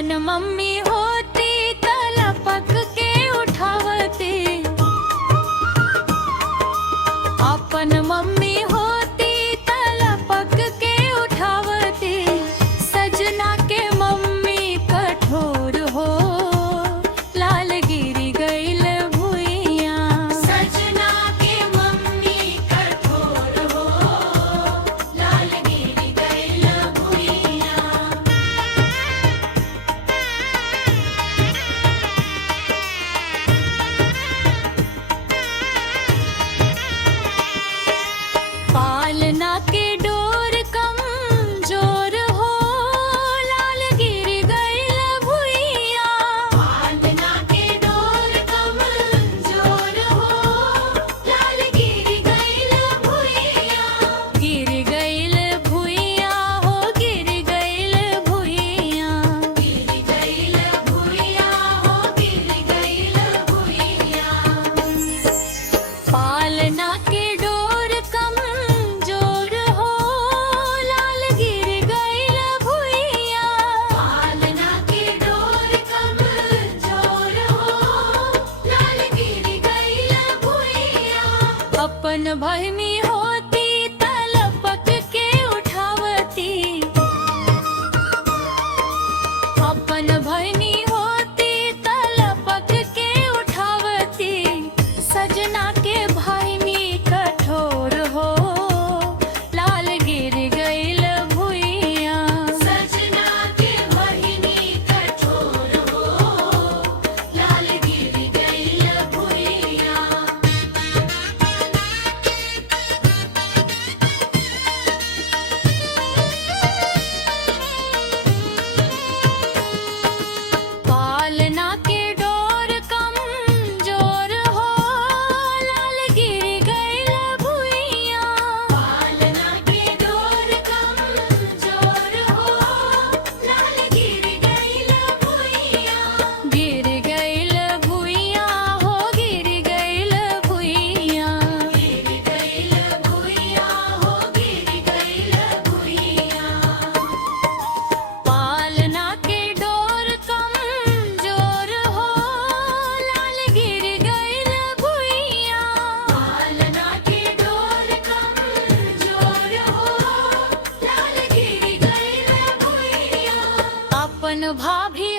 अपन मम्मी होती तलपक के उठावती। अपन मम्मी होती तलपक के उठावती। सजना के मम्मी कठोर हो, लाल गिरी गईल भुइया। सजना के मम्मी कठोर हो, लाल गिरी गईल भुइया। पालना के डोर कमजोर हो, लाल गिर गईल भुइया। पालना के डोर कमजोर हो, लाल गिरी गईल भुइया। गिर गईल भुइया हो, गिर गईल भुइया। गिर गईल भुइया हो, गिर गईल भुइया। पालना के डोर कमजोर हो, लाल गिर गईल भुइया। पालना के डोर कमजोर हो, लाल गिरी गईल भुइया। अपन भैमी होती तलपक के उठावती। अपन भैनी होती तलपक के उठावती। सजना के भैमी कठोर हो, लाल गिर गईल भुइया। सजना के बहिनी कठोर हो, लाल गिरी गईल भुइया। पालना के डोर कमजोर हो, लाल गिर गईल भुइया। पालना के डोर कमजोर हो, लाल गिरी गईल भुइया। गिर गईल भुइया हो, गिर गईल भुइया। गिर गईल भुइया हो, गिर गईल भुइया। पालना के डोर कमजोर हो, लाल गिर गईल भुइया। पालना के डोर कमजोर हो, लाल गिरी गईल भुइया। अपन भाभी